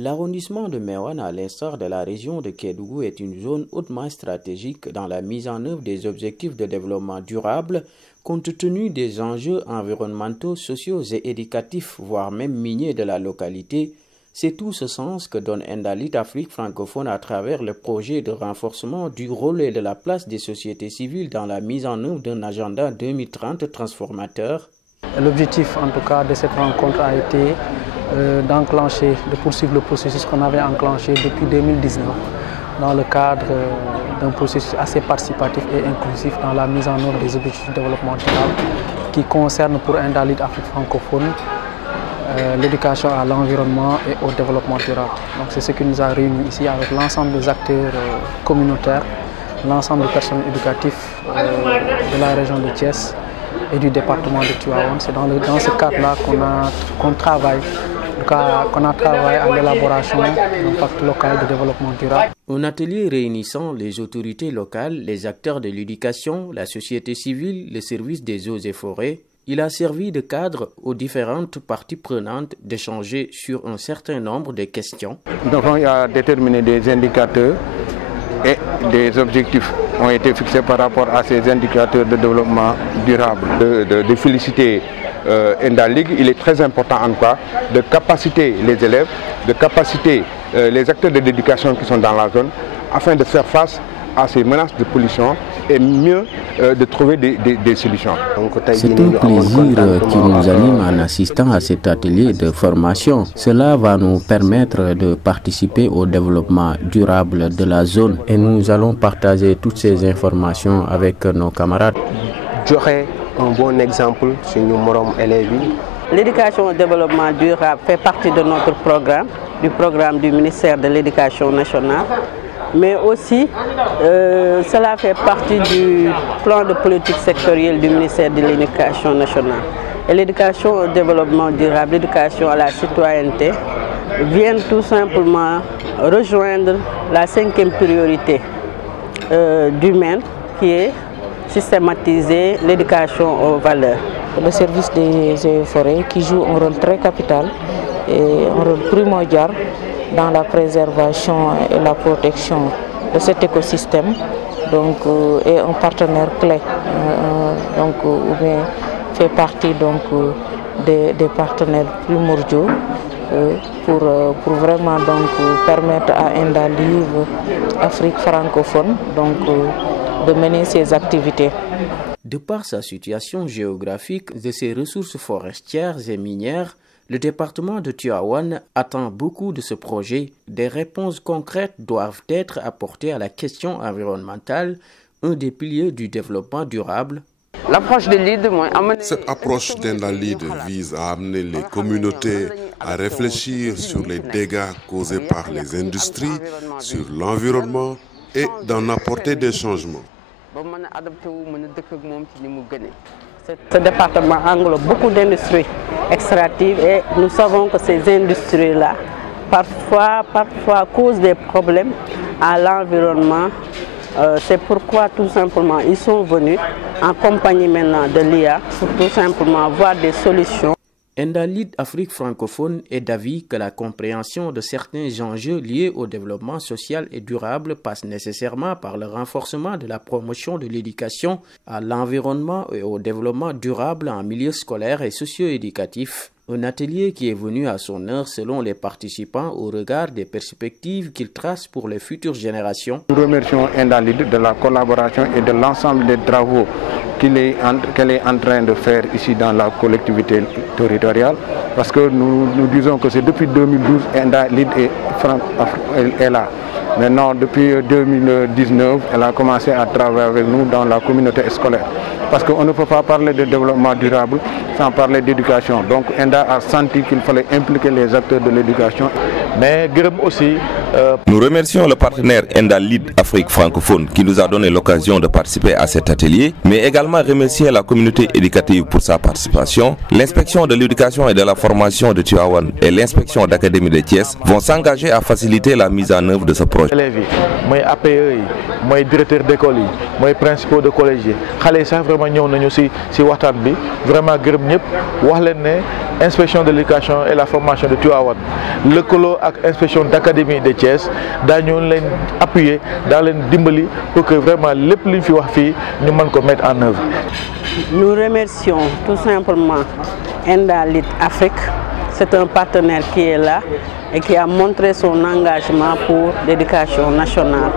L'arrondissement de Meouane, à l'instar de la région de Kédougou, est une zone hautement stratégique dans la mise en œuvre des objectifs de développement durable, compte tenu des enjeux environnementaux, sociaux et éducatifs, voire même miniers de la localité. C'est tout ce sens que donne Endalit Afrique francophone à travers le projet de renforcement du rôle et de la place des sociétés civiles dans la mise en œuvre d'un agenda 2030 transformateur. L'objectif en tout cas de cette rencontre a été de poursuivre le processus qu'on avait enclenché depuis 2019 dans le cadre d'un processus assez participatif et inclusif dans la mise en œuvre des objectifs de développement durable qui concernent pour Endalit Afrique francophone l'éducation à l'environnement et au développement durable. Donc c'est ce qui nous a réunis ici avec l'ensemble des acteurs communautaires, l'ensemble du personnel éducatif de la région de Thiès et du département de Tivaouane. C'est dans ce cadre-là qu'on travaille à l'élaboration d'un pacte local de développement durable. Un atelier réunissant les autorités locales, les acteurs de l'éducation, la société civile, les services des eaux et forêts. Il a servi de cadre aux différentes parties prenantes d'échanger sur un certain nombre de questions. Nous avons déterminé des indicateurs et des objectifs ont été fixés par rapport à ces indicateurs de développement durable. De féliciter Endalit, il est très important en quoi de capaciter les élèves, de capaciter les acteurs de l'éducation qui sont dans la zone afin de faire face à ces menaces de pollution et mieux de trouver des solutions. C'est un plaisir qui nous anime en assistant à cet atelier de formation. Cela va nous permettre de participer au développement durable de la zone et nous allons partager toutes ces informations avec nos camarades. J'aurai un bon exemple sur nos élèves. L'éducation au développement durable fait partie de notre programme, du programme du ministère de l'Éducation nationale. Mais aussi, cela fait partie du plan de politique sectorielle du ministère de l'Éducation nationale. Et l'éducation au développement durable, l'éducation à la citoyenneté, viennent tout simplement rejoindre la 5e priorité du MEN, qui est systématiser l'éducation aux valeurs. Le service des eaux et forêts qui joue un rôle très capital et un rôle primordial dans la préservation et la protection de cet écosystème, donc est un partenaire clé, fait partie des partenaires primordiaux pour vraiment permettre à Endalit Afrique francophone de mener ses activités. De par sa situation géographique, de ses ressources forestières et minières, le département de Tivaouane attend beaucoup de ce projet. Des réponses concrètes doivent être apportées à la question environnementale, un des piliers du développement durable. Cette approche d'Endalit vise à amener les communautés à réfléchir sur les dégâts causés par les industries, sur l'environnement et d'en apporter des changements. Ce département englobe beaucoup d'industries extractives et nous savons que ces industries-là parfois causent des problèmes à l'environnement. C'est pourquoi tout simplement ils sont venus en compagnie maintenant de l'IA pour tout simplement voir des solutions. Endalit Afrique francophone est d'avis que la compréhension de certains enjeux liés au développement social et durable passe nécessairement par le renforcement de la promotion de l'éducation à l'environnement et au développement durable en milieu scolaire et socio-éducatif. Un atelier qui est venu à son heure selon les participants au regard des perspectives qu'il trace pour les futures générations. Nous remercions Endalit de la collaboration et de l'ensemble des travaux qu'elle est en train de faire ici dans la collectivité territoriale, parce que nous disons que c'est depuis 2012 Endalit est là. Maintenant, depuis 2019, elle a commencé à travailler avec nous dans la communauté scolaire. Parce qu'on ne peut pas parler de développement durable sans parler d'éducation. Donc Enda a senti qu'il fallait impliquer les acteurs de l'éducation. Mais aussi Nous remercions le partenaire Endalid Afrique francophone qui nous a donné l'occasion de participer à cet atelier, mais également remercier la communauté éducative pour sa participation. L'inspection de l'éducation et de la formation de Tivaouane et l'inspection d'académie de Thiès vont s'engager à faciliter la mise en œuvre de ce projet. Moi APE, moi directeur d'école, moi principal de collège, xalé sax vraiment ñew nañu ci waxtaan bi vraiment gërëm ñëpp wax leen né inspection de l'éducation et la formation de Tivaouane lëkkaloo ak inspection d'académie de Thiès dañu leen appuyer dans leen dimbali pour que vraiment lépp liñ fi wax fi ñu mën ko mettre en œuvre. Nous remercions tout simplement Endalid Afrique. C'est un partenaire qui est là et qui a montré son engagement pour l'éducation nationale.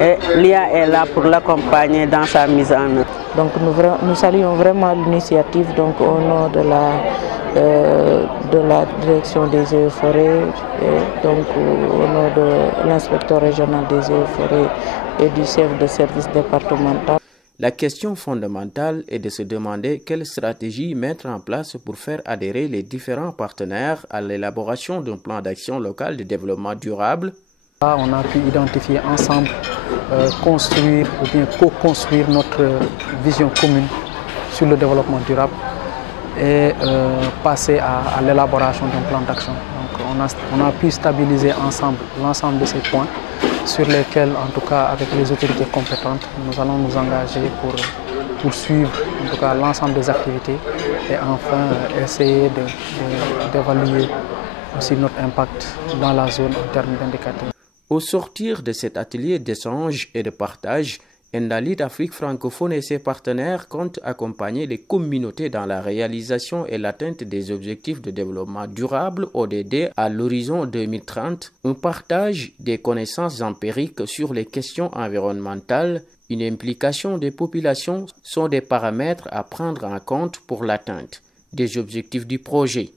Et l'IA est là pour l'accompagner dans sa mise en œuvre. Donc nous saluons vraiment l'initiative au nom de la direction des eaux et forêts, et donc au nom de l'inspecteur régional des eaux et forêts et du chef de service départemental. La question fondamentale est de se demander quelle stratégie mettre en place pour faire adhérer les différents partenaires à l'élaboration d'un plan d'action local de développement durable. On a pu identifier ensemble, construire ou bien co-construire notre vision commune sur le développement durable et passer à l'élaboration d'un plan d'action. On a pu stabiliser ensemble l'ensemble de ces points sur lesquels, en tout cas avec les autorités compétentes, nous allons nous engager pour poursuivre en tout cas l'ensemble des activités et enfin essayer d'évaluer aussi notre impact dans la zone en termes d'indicateurs. Au sortir de cet atelier d'échange et de partage, Endalid Afrique francophone et ses partenaires comptent accompagner les communautés dans la réalisation et l'atteinte des objectifs de développement durable ODD à l'horizon 2030, un partage des connaissances empiriques sur les questions environnementales, une implication des populations sont des paramètres à prendre en compte pour l'atteinte des objectifs du projet.